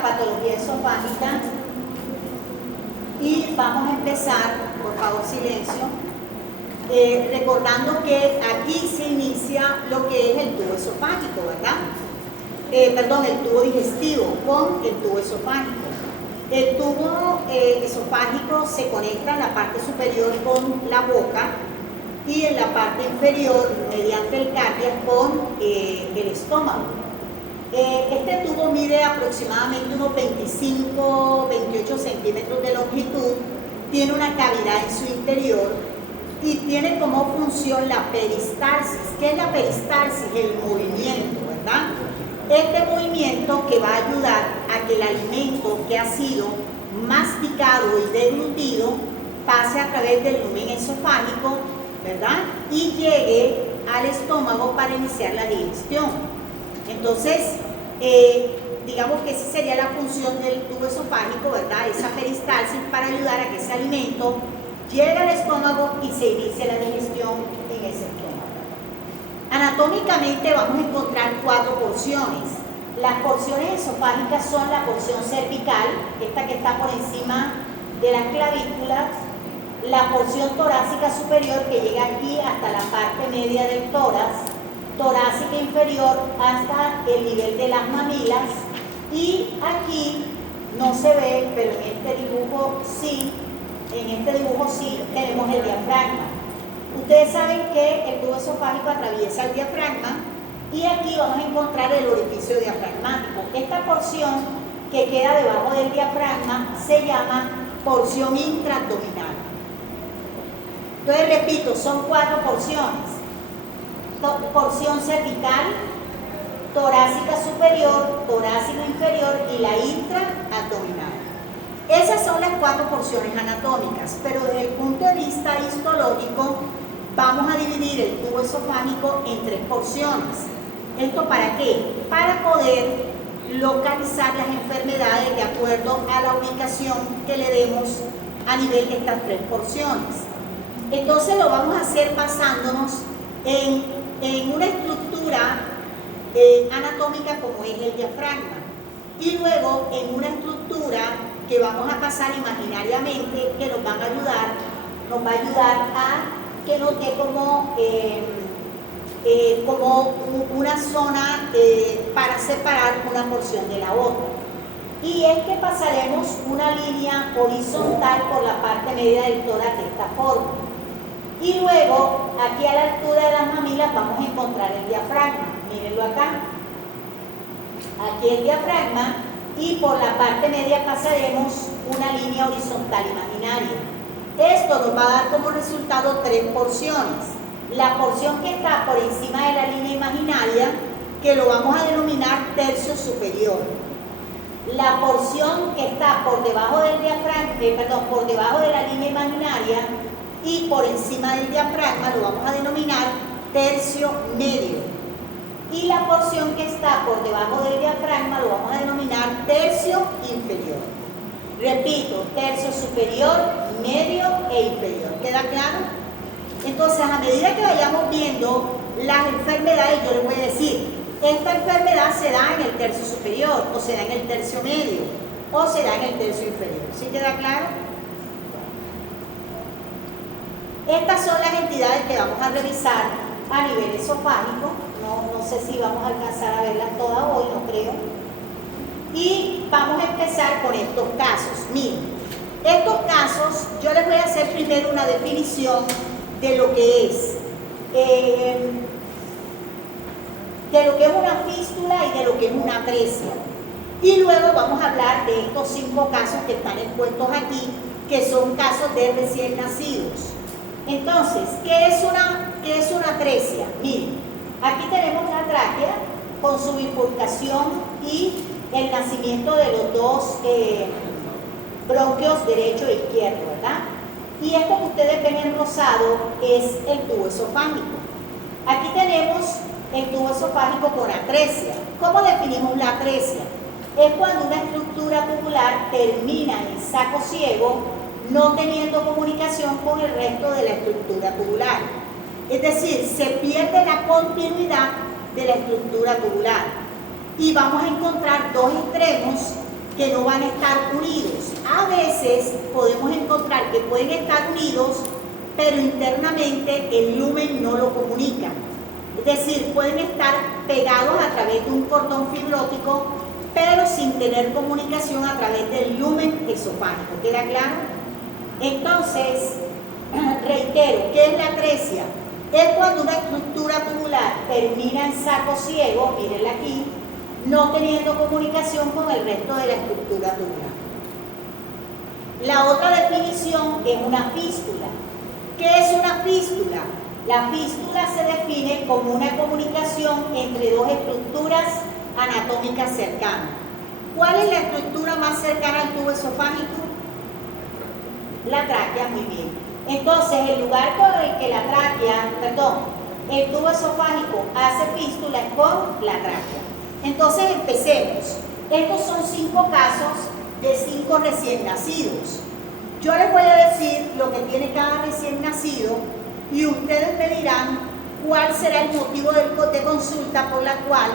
la patología esofágica y vamos a empezar, por favor silencio, recordando que aquí se inicia lo que es el tubo esofágico, ¿verdad? Perdón, el tubo digestivo con el tubo esofágico. El tubo esofágico se conecta en la parte superior con la boca y en la parte inferior, mediante el cardiac, con el estómago. Este tubo mide aproximadamente unos 25-28 centímetros de longitud, tiene una cavidad en su interior y tiene como función la peristalsis. ¿Qué es la peristalsis? El movimiento, ¿verdad? Este movimiento que va a ayudar a que el alimento que ha sido masticado y deglutido pase a través del lumen esofágico, ¿verdad? Y llegue al estómago para iniciar la digestión. Entonces, digamos que esa sería la función del tubo esofágico, ¿verdad? Esa peristalsis para ayudar a que ese alimento llegue al estómago y se inicie la digestión en ese estómago. Anatómicamente vamos a encontrar 4 porciones. Las porciones esofágicas son la porción cervical, esta que está por encima de las clavículas, la porción torácica superior que llega aquí hasta la parte media del tórax, torácica inferior hasta el nivel de las mamilas, y aquí no se ve, pero en este dibujo sí, tenemos el diafragma. Ustedes saben que el tubo esofágico atraviesa el diafragma y aquí vamos a encontrar el orificio diafragmático. Esta porción que queda debajo del diafragma se llama porción intraabdominal. Entonces repito, son 4 porciones. Porción cervical, torácica superior, torácica inferior y la intraabdominal. Esas son las 4 porciones anatómicas, pero desde el punto de vista histológico vamos a dividir el tubo esofágico en 3 porciones. ¿Esto para qué? Para poder localizar las enfermedades de acuerdo a la ubicación que le demos a nivel de estas 3 porciones. Entonces lo vamos a hacer basándonos en una estructura anatómica como es el diafragma y luego en una estructura que vamos a pasar imaginariamente que nos va a ayudar a que nos dé como una zona para separar una porción de la otra. Y es que pasaremos una línea horizontal por la parte media del tórax de esta forma. Y luego, aquí a la altura de las mamilas vamos a encontrar el diafragma. Mírenlo acá. Aquí el diafragma y por la parte media pasaremos una línea horizontal imaginaria. Esto nos va a dar como resultado 3 porciones. La porción que está por encima de la línea imaginaria, que lo vamos a denominar tercio superior. La porción que está por debajo del diafragma, por debajo de la línea imaginaria, y por encima del diafragma lo vamos a denominar tercio medio, y la porción que está por debajo del diafragma lo vamos a denominar tercio inferior. Repito, tercio superior, medio e inferior. ¿Queda claro? Entonces, a medida que vayamos viendo las enfermedades, yo les voy a decir, esta enfermedad se da en el tercio superior, o se da en el tercio medio, o se da en el tercio inferior. ¿Sí queda claro? Estas son las entidades que vamos a revisar a nivel esofágico. No sé si vamos a alcanzar a verlas todas hoy, no creo. Y vamos a empezar con estos casos. Miren, estos casos yo les voy a hacer primero una definición de lo que es una fístula y de lo que es una atresia. Y luego vamos a hablar de estos 5 casos que están expuestos aquí, que son casos de recién nacidos. Entonces, ¿qué es una atresia? Miren, aquí tenemos la tráquea con su bifurcación y el nacimiento de los 2 bronquios derecho e izquierdo, ¿verdad? Y esto que ustedes ven en rosado es el tubo esofágico. Aquí tenemos el tubo esofágico con atresia. ¿Cómo definimos la atresia? Es cuando una estructura tubular termina en saco ciego, no teniendo comunicación con el resto de la estructura tubular. Es decir, se pierde la continuidad de la estructura tubular. Y vamos a encontrar 2 extremos que no van a estar unidos. A veces podemos encontrar que pueden estar unidos, pero internamente el lumen no lo comunica. Es decir, pueden estar pegados a través de un cordón fibrótico, pero sin tener comunicación a través del lumen esofágico. ¿Queda claro? Entonces, reitero, ¿qué es la atresia? Es cuando una estructura tubular termina en saco ciego, mírenla aquí, no teniendo comunicación con el resto de la estructura tubular. La otra definición es una fístula. ¿Qué es una fístula? La fístula se define como una comunicación entre dos estructuras anatómicas cercanas. ¿Cuál es la estructura más cercana al tubo esofágico? La tráquea, muy bien. Entonces, el lugar con el que el tubo esofágico hace fístula es con la tráquea. Entonces, empecemos. Estos son 5 casos de 5 recién nacidos. Yo les voy a decir lo que tiene cada recién nacido y ustedes me dirán cuál será el motivo de consulta por la cual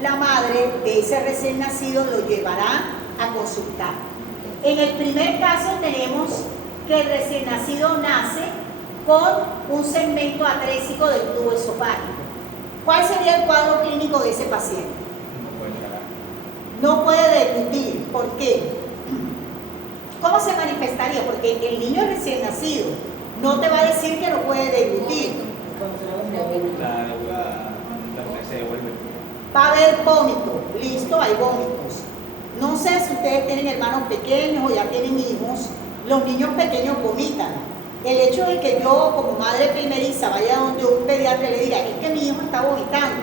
la madre de ese recién nacido lo llevará a consultar. En el primer caso tenemos que el recién nacido nace con un segmento atrésico del tubo esofágico. ¿Cuál sería el cuadro clínico de ese paciente? No puede deglutir. ¿Por qué? ¿Cómo se manifestaría? Porque el niño es recién nacido, no te va a decir que no puede deglutir. Va a haber vómito, listo, hay vómitos. No sé si ustedes tienen hermanos pequeños o ya tienen hijos, los niños pequeños vomitan. El hecho de que yo como madre primeriza vaya donde un pediatra y le diga, es que mi hijo está vomitando,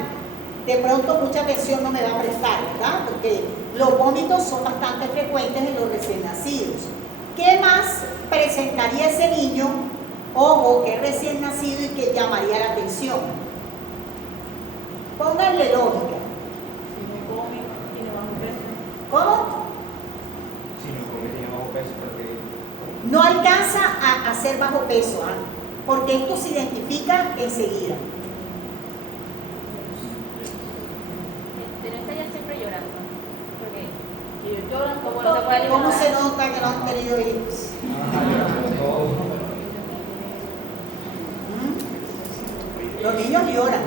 de pronto mucha atención no me va a prestar, ¿verdad? Porque los vómitos son bastante frecuentes en los recién nacidos. ¿Qué más presentaría ese niño? Ojo, que es recién nacido y que llamaría la atención. Pónganle lógica. ¿Cómo? No alcanza a ser bajo peso, porque esto se identifica enseguida. Pero está ya siempre llorando. Porque si lloran, como no se puede alimentar. ¿Cómo se nota que no han tenido hijos? Los niños lloran.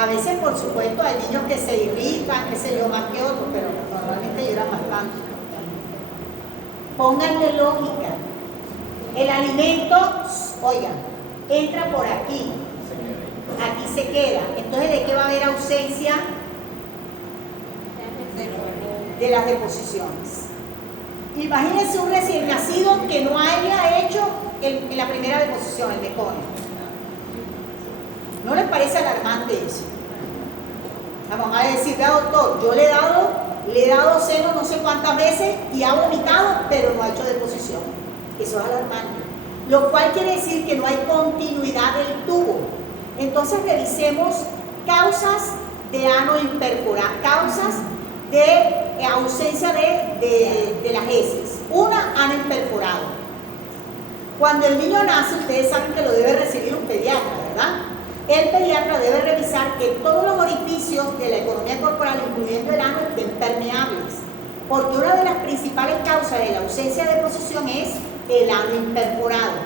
A veces, por supuesto, hay niños que se irritan, qué sé yo, más que otros, pero normalmente lloran bastante. Pónganle lógica. El alimento, oigan, entra por aquí. Aquí se queda. Entonces, ¿de qué va a haber ausencia? De las deposiciones. Imagínense un recién nacido que no haya hecho en la primera deposición, el mecónico. ¿No les parece alarmante eso? La mamá le decir, vea doctor, yo le he dado seno no sé cuántas veces y ha vomitado, pero no ha hecho deposición. Eso es alarmante. Lo cual quiere decir que no hay continuidad del tubo. Entonces revisemos causas de ano imperforado, causas de ausencia de las heces. Una, ano imperforado. Cuando el niño nace, ustedes saben que lo debe recibir un pediatra, ¿verdad? El pediatra debe revisar que todos los orificios de la economía corporal, incluyendo el ano, estén permeables, porque una de las principales causas de la ausencia de deposición es el ano imperforado.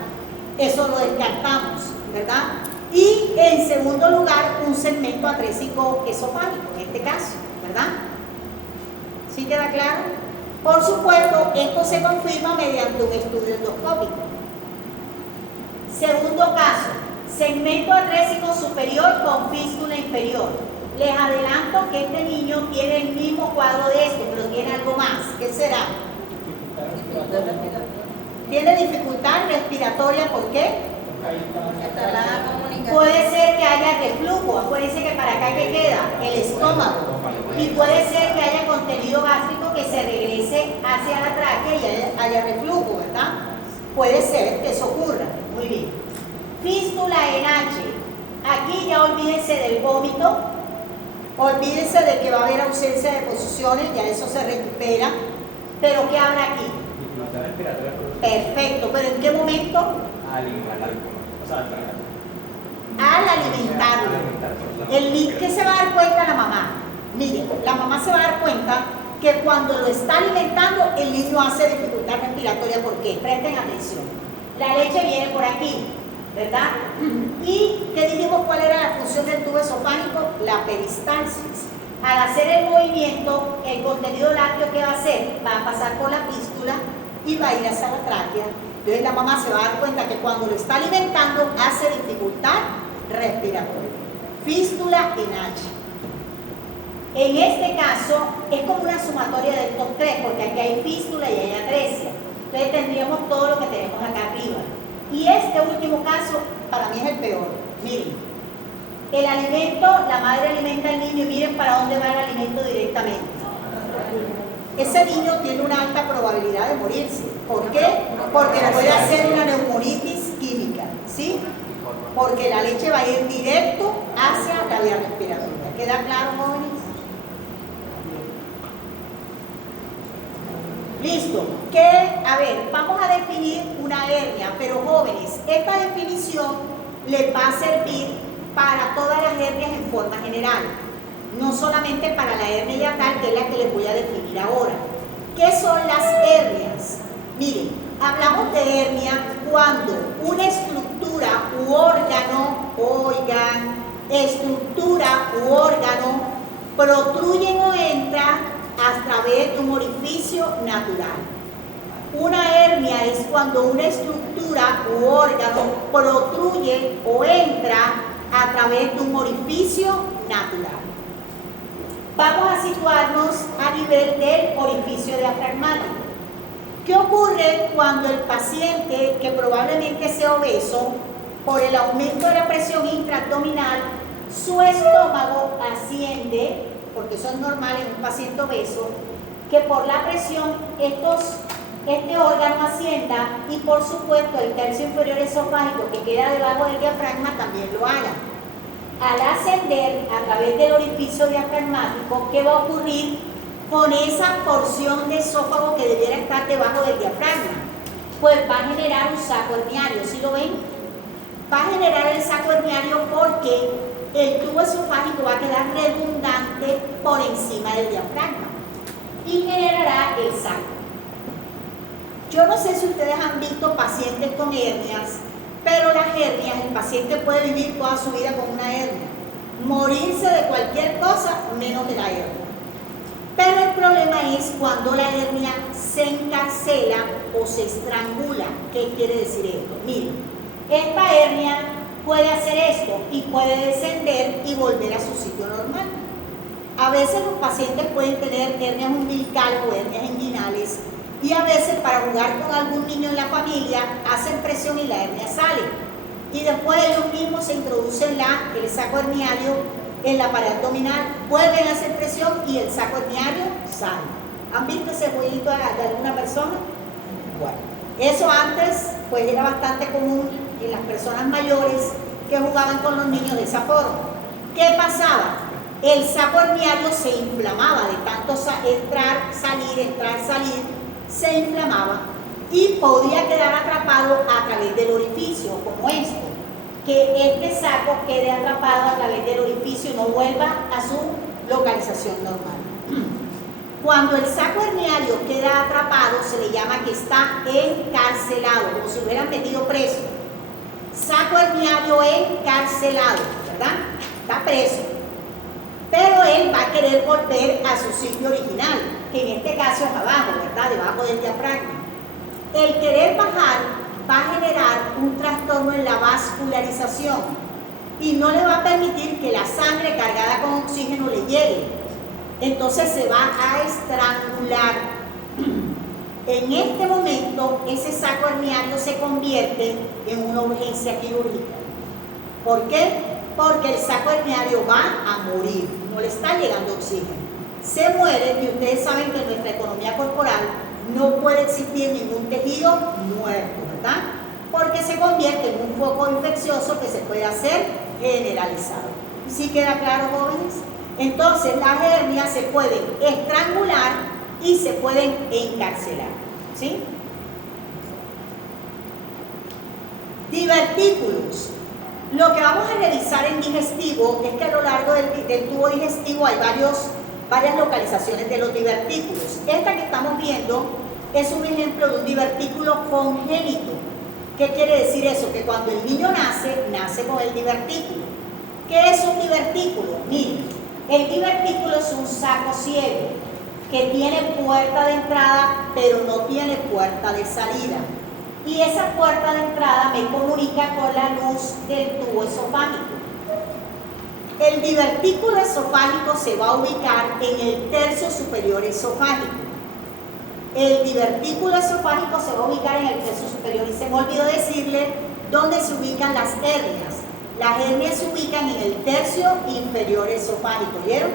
Eso lo descartamos, ¿verdad? Y en segundo lugar, un segmento atrésico esofágico, en este caso, ¿verdad? ¿Sí queda claro? Por supuesto, esto se confirma mediante un estudio endoscópico. Segundo caso, segmento atrésico superior con fístula inferior. Les adelanto que este niño tiene el mismo cuadro de esto, pero tiene algo más. ¿Qué será? Tiene dificultad respiratoria, ¿por qué? Puede ser que haya reflujo, acuérdense que para acá que queda el estómago, y puede ser que haya contenido gástrico que se regrese hacia la tráquea y haya reflujo, ¿verdad? Puede ser que eso ocurra. Muy bien. Fístula en H. Aquí ya olvídense del vómito, olvídense de que va a haber ausencia de deposiciones, ya eso se recupera. Pero ¿qué habrá aquí? Perfecto, pero ¿en qué momento? Al alimentarlo. ¿Qué se va a dar cuenta la mamá? Miren, la mamá se va a dar cuenta que cuando lo está alimentando el niño hace dificultad respiratoria. ¿Por qué? Presten atención. La leche viene por aquí, ¿verdad? ¿Y qué dijimos cuál era la función del tubo esofágico? La peristalsis. Al hacer el movimiento, el contenido lácteo, ¿qué va a hacer? Va a pasar por la fístula y va a ir hacia la tráquea. Entonces la mamá se va a dar cuenta que cuando lo está alimentando hace dificultad respiratoria. Fístula en H. En este caso es como una sumatoria de estos tres, porque aquí hay fístula y hay atresia. Entonces tendríamos todo lo que tenemos acá arriba. Y este último caso para mí es el peor. Miren, el alimento, la madre alimenta al niño y miren para dónde va el alimento directamente. Ese niño tiene una alta probabilidad de morirse. ¿Por qué? Porque puede hacer una neumonitis química, ¿sí? Porque la leche va a ir directo hacia la vía respiratoria. ¿Queda claro, jóvenes? Listo. A ver, vamos a definir una hernia, pero jóvenes, esta definición les va a servir para todas las hernias en forma general, no solamente para la hernia hiatal, que es la que les voy a definir ahora. ¿Qué son las hernias? Miren, hablamos de hernia cuando una estructura u órgano, oigan, estructura u órgano protruyen o entran a través de un orificio natural. Una hernia es cuando una estructura u órgano protruye o entra a través de un orificio natural. Vamos a situarnos a nivel del orificio diafragmático. ¿Qué ocurre cuando el paciente, que probablemente sea obeso, por el aumento de la presión intraabdominal, su estómago asciende, porque eso es normal en un paciente obeso, que por la presión este órgano ascienda y por supuesto el tercio inferior esofágico que queda debajo del diafragma también lo haga? Al ascender a través del orificio diafragmático, ¿qué va a ocurrir con esa porción de esófago que debiera estar debajo del diafragma? Pues va a generar un saco herniario, ¿sí lo ven? Va a generar el saco herniario porque el tubo esofágico va a quedar redundante por encima del diafragma y generará el saco. Yo no sé si ustedes han visto pacientes con hernias, pero las hernias, el paciente puede vivir toda su vida con una hernia, morirse de cualquier cosa menos de la hernia. Pero el problema es cuando la hernia se encarcela o se estrangula. ¿Qué quiere decir esto? Miren, esta hernia puede hacer esto y puede descender y volver a su sitio normal. A veces los pacientes pueden tener hernias umbilicales o hernias inguinales y a veces para jugar con algún niño en la familia hacen presión y la hernia sale. Y después ellos mismos se introducen el saco herniario en la pared abdominal, vuelven a hacer presión y el saco herniario sale. ¿Han visto ese jueguito de alguna persona? Bueno, eso antes pues era bastante común en las personas mayores que jugaban con los niños de esa forma. ¿Qué pasaba? El saco herniario se inflamaba de tanto entrar, salir, se inflamaba y podía quedar atrapado a través del orificio, como esto, que este saco quede atrapado a través del orificio y no vuelva a su localización normal. Cuando el saco herniario queda atrapado, se le llama que está encarcelado, como si lo hubieran metido preso. Saco herniario encarcelado, ¿verdad? Está preso. Pero él va a querer volver a su sitio original, que en este caso es abajo, ¿verdad? Debajo del diafragma. El querer bajar va a generar un trastorno en la vascularización y no le va a permitir que la sangre cargada con oxígeno le llegue. Entonces se va a estrangular. En este momento, ese saco herniario se convierte en una urgencia quirúrgica. ¿Por qué? Porque el saco herniario va a morir, no le está llegando oxígeno. Se muere y ustedes saben que en nuestra economía corporal no puede existir ningún tejido muerto, ¿verdad? Porque se convierte en un foco infeccioso que se puede hacer generalizado. ¿Sí queda claro, jóvenes? Entonces las hernias se pueden estrangular y se pueden encarcelar, ¿sí? Divertículos. Lo que vamos a revisar en digestivo es que a lo largo del tubo digestivo hay varias localizaciones de los divertículos. Esta que estamos viendo es un ejemplo de un divertículo congénito. ¿Qué quiere decir eso? Que cuando el niño nace, nace con el divertículo. ¿Qué es un divertículo? Miren, el divertículo es un saco ciego que tiene puerta de entrada, pero no tiene puerta de salida. Y esa puerta de entrada me comunica con la luz del tubo esofágico. El divertículo esofágico se va a ubicar en el tercio superior esofágico. El divertículo esofágico se va a ubicar en el tercio superior. Y se me olvidó decirle dónde se ubican las hernias. Las hernias se ubican en el tercio inferior esofágico, ¿vieron?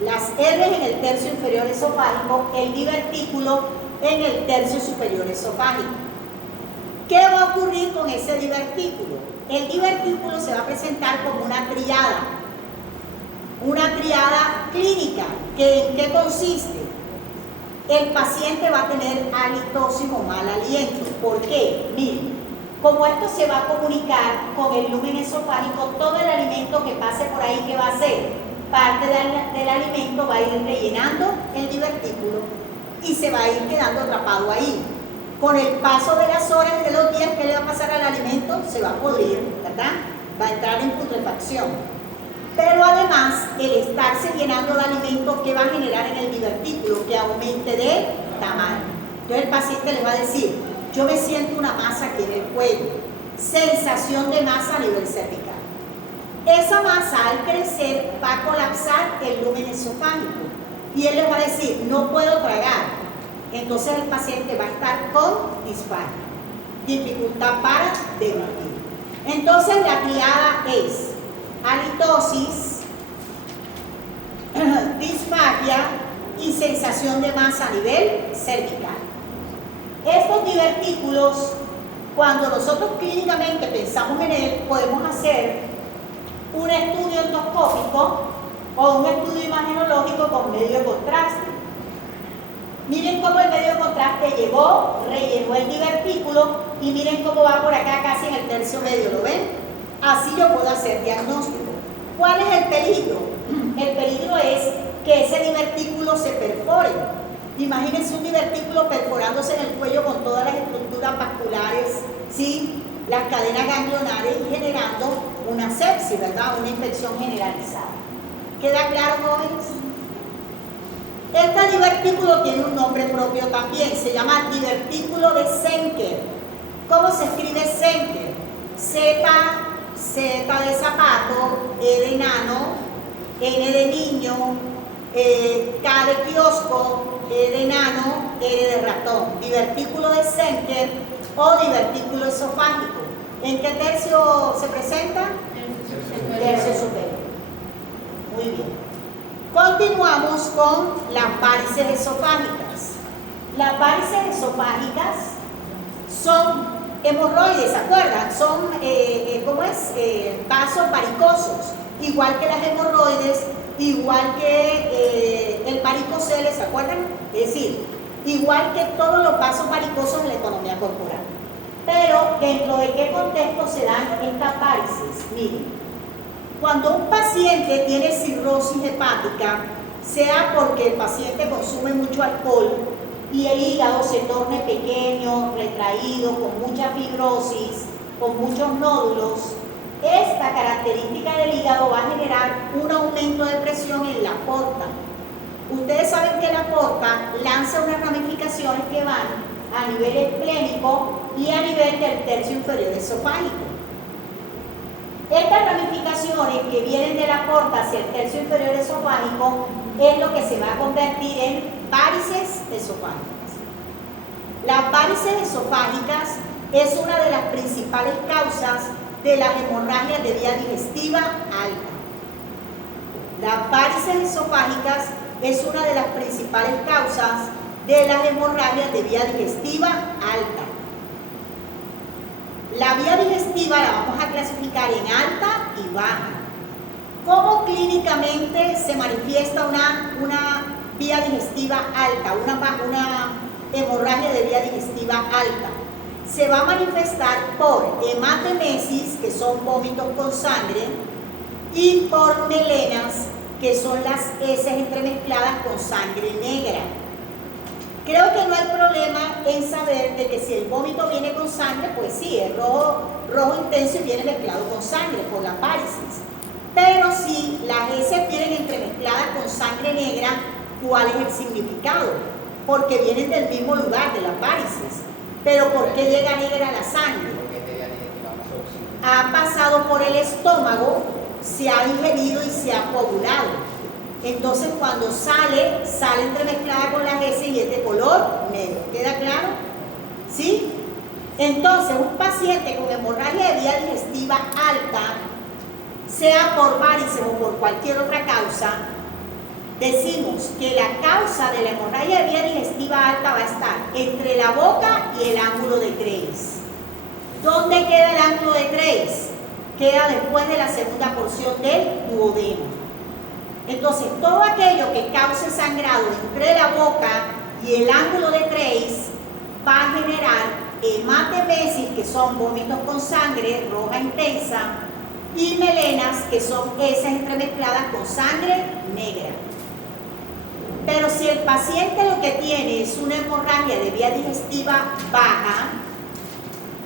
Las hernias en el tercio inferior esofágico, el divertículo en el tercio superior esofágico. ¿Qué va a ocurrir con ese divertículo? El divertículo se va a presentar como una triada clínica. ¿En qué consiste? El paciente va a tener halitosis o mal aliento. ¿Por qué? Miren, como esto se va a comunicar con el lumen esofágico, todo el alimento que pase por ahí, ¿qué va a hacer? Parte del alimento va a ir rellenando el divertículo y se va a ir quedando atrapado ahí. Con el paso de las horas y de los días, ¿qué le va a pasar al alimento? Se va a podrir, ¿verdad? Va a entrar en putrefacción. Pero además, el estarse llenando de alimento, ¿qué va a generar en el divertículo? Que aumente de tamaño. Entonces el paciente le va a decir, yo me siento una masa aquí en el cuello, sensación de masa a nivel cervical. Esa masa al crecer va a colapsar el lumen esofágico y él le va a decir, no puedo tragar. Entonces el paciente va a estar con disfagia, dificultad para deglutir. Entonces la triada es halitosis, disfagia y sensación de masa a nivel cervical. Estos divertículos, cuando nosotros clínicamente pensamos en él, podemos hacer un estudio endoscópico o un estudio imagenológico con medio de contraste. Miren cómo el medio de contraste llegó, rellenó el divertículo y miren cómo va por acá casi en el tercio medio, ¿lo ven? Así yo puedo hacer diagnóstico. ¿Cuál es el peligro? El peligro es que ese divertículo se perfore. Imagínense un divertículo perforándose en el cuello con todas las estructuras vasculares, ¿sí? Las cadenas ganglionares y generando una sepsis, ¿verdad? Una infección generalizada. ¿Queda claro, jóvenes? Este divertículo tiene un nombre propio también, se llama divertículo de Zenker. ¿Cómo se escribe Zenker? Z de zapato, E de enano, N de niño, K de kiosco, E de enano, R de ratón. Divertículo de Zenker o divertículo esofágico. ¿En qué tercio se presenta? Tercio superior. Muy bien. Continuamos con las varices esofágicas. Las varices esofágicas son hemorroides, ¿se acuerdan? Son, vasos varicosos, igual que las hemorroides, igual que el varicocele, ¿se acuerdan? Es decir, igual que todos los vasos varicosos en la economía corporal. Pero, ¿dentro de qué contexto se dan estas varices? Miren, cuando un paciente tiene cirrosis hepática, sea porque el paciente consume mucho alcohol y el hígado se torne pequeño, retraído, con mucha fibrosis, con muchos nódulos, esta característica del hígado va a generar un aumento de presión en la porta. Ustedes saben que la porta lanza unas ramificaciones que van a nivel esplénico y a nivel del tercio inferior esofágico. Estas ramificaciones que vienen de la porta hacia el tercio inferior esofágico es lo que se va a convertir en varices esofágicas. Las varices esofágicas es una de las principales causas de las hemorragias de vía digestiva alta. Las varices esofágicas es una de las principales causas de las hemorragias de vía digestiva alta. La vía digestiva la vamos a clasificar en alta y baja. ¿Cómo clínicamente se manifiesta una vía digestiva alta, una hemorragia de vía digestiva alta? Se va a manifestar por hematemesis, que son vómitos con sangre, y por melenas, que son las heces entremezcladas con sangre negra. Creo que no hay problema en saber de que si el vómito viene con sangre, pues sí, es rojo intenso y viene mezclado con sangre por la varices. Pero si las heces vienen entremezcladas con sangre negra, ¿cuál es el significado? Porque vienen del mismo lugar, de las varices. Pero ¿por qué llega negra la sangre? Ha pasado por el estómago, se ha ingerido y se ha coagulado. Entonces cuando sale entremezclada con las heces y es de color negro. ¿Queda claro? ¿Sí? Entonces un paciente con hemorragia de vía digestiva alta, sea por varices o por cualquier otra causa, decimos que la causa de la hemorragia de vía digestiva alta va a estar entre la boca y el ángulo de Graves. ¿Dónde queda el ángulo de Graves? Queda después de la segunda porción del duodeno. Entonces, todo aquello que cause sangrado entre la boca y el ángulo de Graves va a generar hematemesis, que son vómitos con sangre roja intensa, y melenas, que son heces entremezcladas con sangre negra. Pero si el paciente lo que tiene es una hemorragia de vía digestiva baja,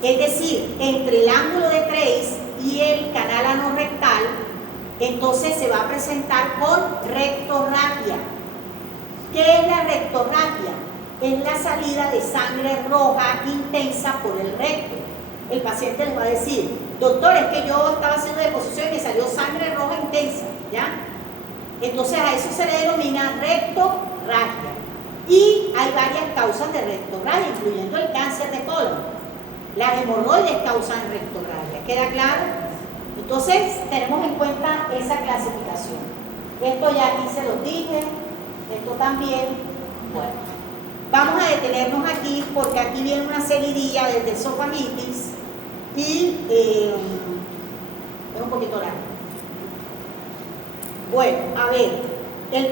es decir, entre el ángulo de Graves y el canal anorrectal, entonces se va a presentar con rectorragia. ¿Qué es la rectorragia? Es la salida de sangre roja intensa por el recto. El paciente les va a decir, doctor, es que yo estaba haciendo deposición y me salió sangre roja intensa, ¿ya? Entonces a eso se le denomina rectorragia. Y hay varias causas de rectorragia, incluyendo el cáncer de colon. Las hemorroides causan rectorragia, ¿queda claro? Entonces tenemos en cuenta esa clasificación. Esto ya aquí se los dije, esto también. Bueno, vamos a detenernos aquí porque aquí viene una seguidilla desde esofagitis y es un poquito largo. Bueno, a ver.